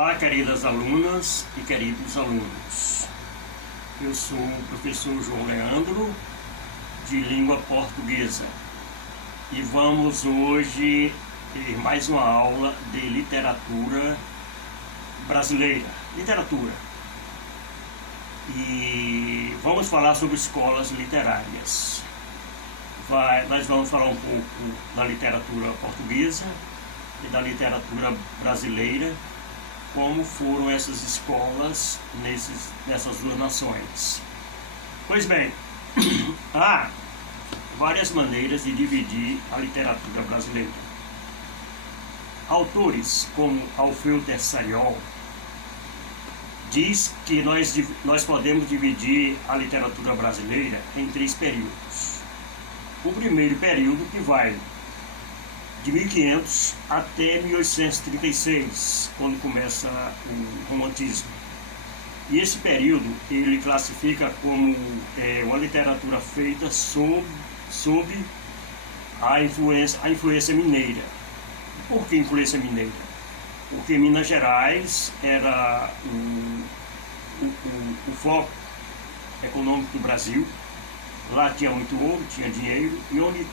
Olá, queridas alunas e queridos alunos. Eu sou o professor João Leandro, de língua portuguesa, e vamos hoje ter mais uma aula de literatura brasileira. Literatura. E vamos falar sobre escolas literárias. Nós vamos falar um pouco da literatura portuguesa e da literatura brasileira, como foram essas escolas nessas duas nações. Pois bem, há várias maneiras de dividir a literatura brasileira. Autores como Alfeu Tessariol diz que nós podemos dividir a literatura brasileira em 3 períodos. O primeiro período, que vai de 1500 até 1836, quando começa o romantismo. E esse período ele classifica como uma literatura feita sob a influência mineira. Por que influência mineira? Porque Minas Gerais era o foco econômico do Brasil. Lá tinha muito ouro, tinha dinheiro, e onde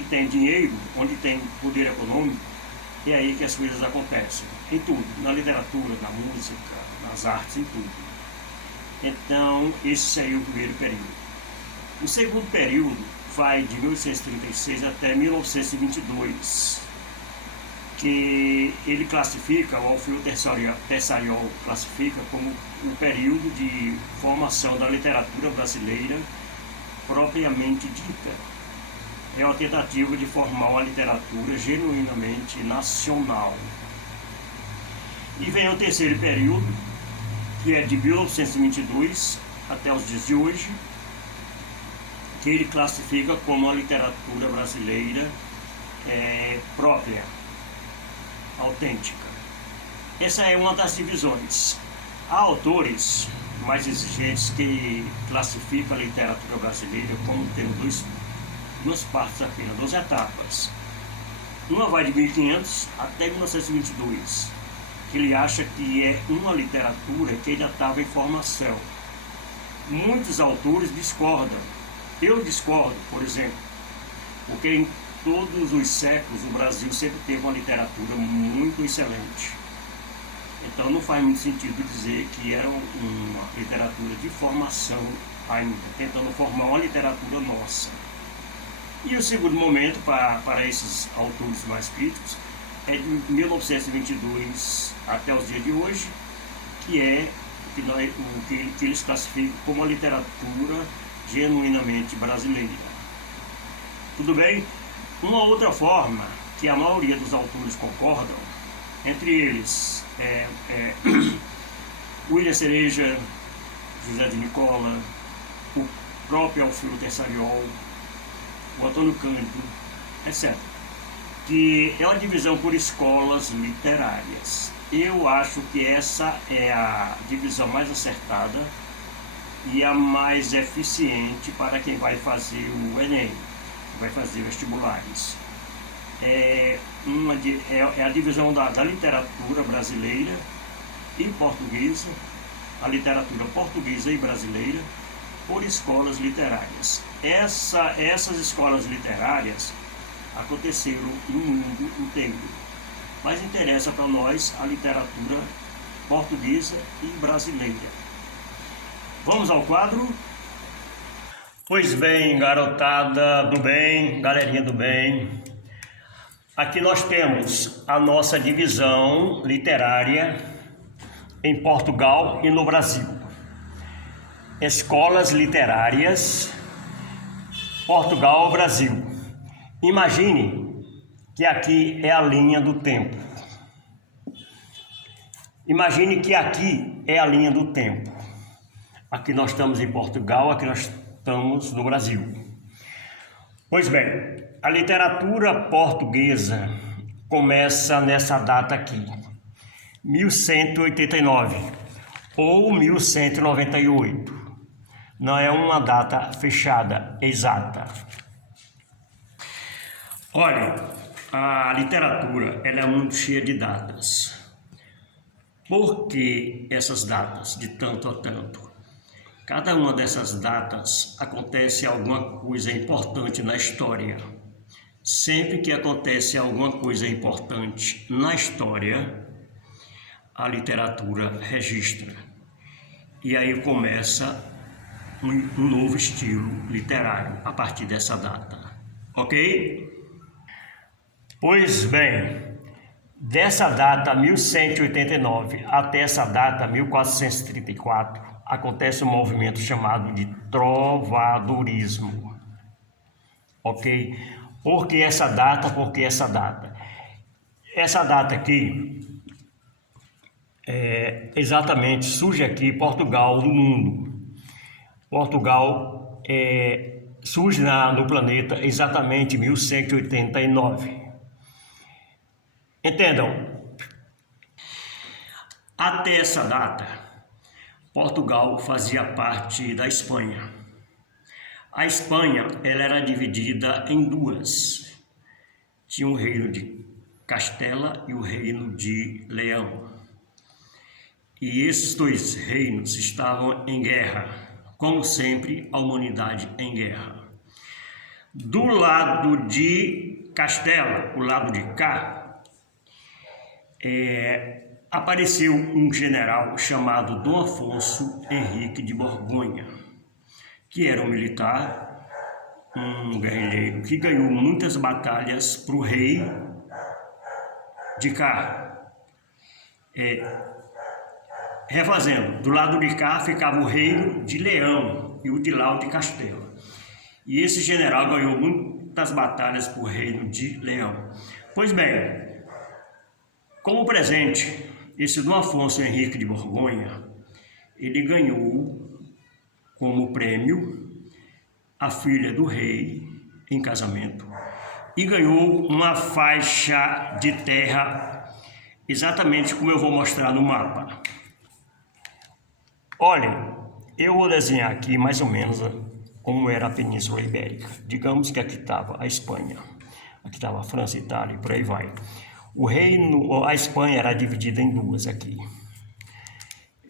tem dinheiro, onde tem poder econômico, é aí que as coisas acontecem. Em tudo, na literatura, na música, nas artes, em tudo. Então, esse seria o primeiro período. O segundo período vai de 1836 até 1922, que ele classifica, o Alfeu Tessariol classifica como um período de formação da literatura brasileira propriamente dita. É uma tentativa de formar uma literatura genuinamente nacional. E vem o terceiro período, que é de 1922 até os dias de hoje, que ele classifica como a literatura brasileira própria, autêntica. Essa é uma das divisões. Há autores mais exigentes que classificam a literatura brasileira como tendo duas partes apenas, 2 etapas. Uma vai de 1500 até 1922, que ele acha que é uma literatura que ainda estava em formação. Muitos autores discordam. Eu discordo, por exemplo, porque em todos os séculos o Brasil sempre teve uma literatura muito excelente. Então não faz muito sentido dizer que era uma literatura de formação ainda, tentando formar uma literatura nossa. E o segundo momento para esses autores mais críticos é de 1922 até os dias de hoje, que é o que eles classificam como a literatura genuinamente brasileira. Tudo bem? Uma outra forma que a maioria dos autores concordam, entre eles William Cereja, José de Nicola, o próprio Alfeu Tessariol, o Antônio Cândido, etc., que é uma divisão por escolas literárias. Eu acho que essa é a divisão mais acertada e a mais eficiente para quem vai fazer o Enem, vai fazer vestibulares. É a divisão da literatura brasileira e portuguesa, a literatura portuguesa e brasileira, por escolas literárias. Essas escolas literárias aconteceram no mundo inteiro, mas interessa para nós a literatura portuguesa e brasileira. Vamos ao quadro? Pois bem, garotada do bem, galerinha do bem, aqui nós temos a nossa divisão literária em Portugal e no Brasil. Escolas literárias, Portugal, Brasil. Imagine que aqui é a linha do tempo. Imagine que aqui é a linha do tempo. Aqui nós estamos em Portugal, aqui nós estamos no Brasil. Pois bem, a literatura portuguesa começa nessa data aqui, 1189 ou 1198. Não é uma data fechada, exata. Olha, a literatura ela é muito cheia de datas. Por que essas datas, de tanto a tanto? Cada uma dessas datas acontece alguma coisa importante na história. Sempre que acontece alguma coisa importante na história, a literatura registra. E aí começa um novo estilo literário a partir dessa data. Ok? Pois bem, dessa data 1189 até essa data 1434, acontece um movimento chamado de trovadorismo. Ok? Por que essa data? Por que essa data? Essa data aqui, exatamente, surge aqui Portugal do mundo. Portugal surge no planeta exatamente em 1189. Entendam, até essa data, Portugal fazia parte da Espanha. A Espanha ela era dividida em duas. Tinha o reino de Castela e o reino de Leão. E esses dois reinos estavam em guerra, como sempre, a humanidade em guerra. Do lado de Castela, o lado de cá, apareceu um general chamado Dom Afonso Henrique de Borgonha, que era um militar, um guerrilheiro, que ganhou muitas batalhas para o rei de cá. Refazendo, do lado de cá ficava o reino de Leão e o de lá o de Castela. E esse general ganhou muitas batalhas para o reino de Leão. Pois bem, como presente, esse Dom Afonso Henrique de Borgonha, ele ganhou como prêmio a filha do rei em casamento e ganhou uma faixa de terra exatamente como eu vou mostrar no mapa. Olhem, eu vou desenhar aqui mais ou menos como era a Península Ibérica. Digamos que aqui estava a Espanha, aqui estava a França, Itália e por aí vai. A Espanha era dividida em duas aqui.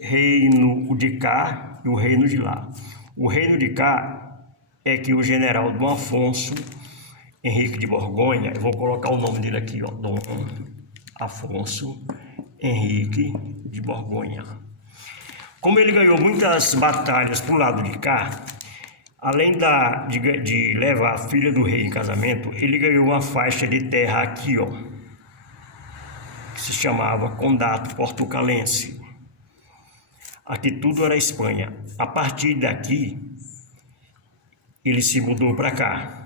Reino de cá e o reino de lá. O reino de cá é que o general Dom Afonso Henrique de Borgonha, eu vou colocar o nome dele aqui, ó, Dom Afonso Henrique de Borgonha. Como ele ganhou muitas batalhas para o lado de cá, além de levar a filha do rei em casamento, ele ganhou uma faixa de terra aqui, ó, que se chamava Condado Portucalense. Aqui tudo era Espanha. A partir daqui, ele se mudou para cá.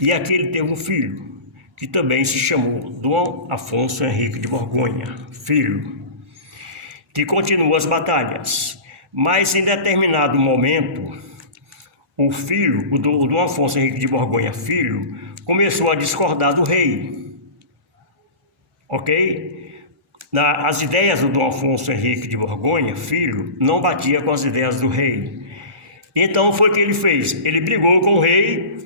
E aqui ele teve um filho, que também se chamou Dom Afonso Henrique de Borgonha, filho, que continuou as batalhas. Mas em determinado momento, o filho, o Dom Afonso Henrique de Borgonha, filho, começou a discordar do rei. Ok? As ideias do Dom Afonso Henrique de Borgonha, filho, não batia com as ideias do rei. Então foi o que ele fez. Ele brigou com o rei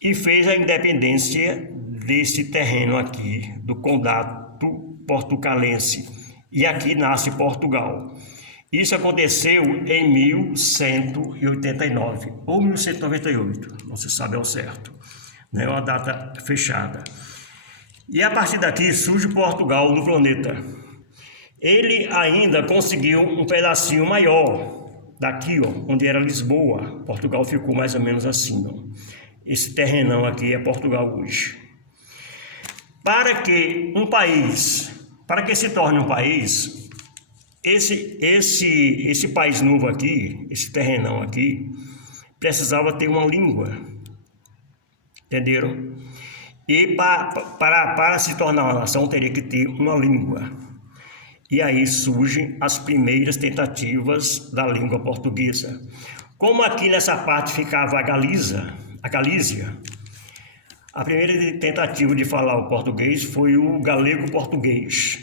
e fez a independência desse terreno aqui, do Condado Portucalense. E aqui nasce Portugal. Isso aconteceu em 1189 ou 1198, não se sabe ao certo. É uma data fechada. E a partir daqui surge Portugal no planeta. Ele ainda conseguiu um pedacinho maior daqui, ó, onde era Lisboa. Portugal ficou mais ou menos assim, ó. Esse terrenão aqui é Portugal hoje. Para que se torne um país, esse país novo aqui, esse terrenão aqui, precisava ter uma língua. Entenderam? E para se tornar uma nação, teria que ter uma língua. E aí surgem as primeiras tentativas da língua portuguesa. Como aqui nessa parte ficava a Galícia, a primeira tentativa de falar o português foi o galego-português.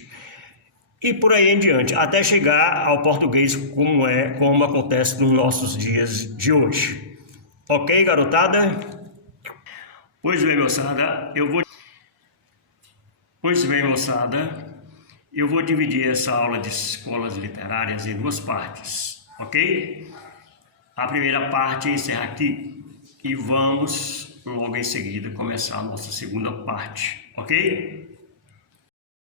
E por aí em diante, até chegar ao português como acontece nos nossos dias de hoje. Ok, garotada? Pois bem, moçada, Eu vou dividir essa aula de escolas literárias em duas partes, ok? A primeira parte é encerrar aqui e vamos logo em seguida começar a nossa segunda parte, ok?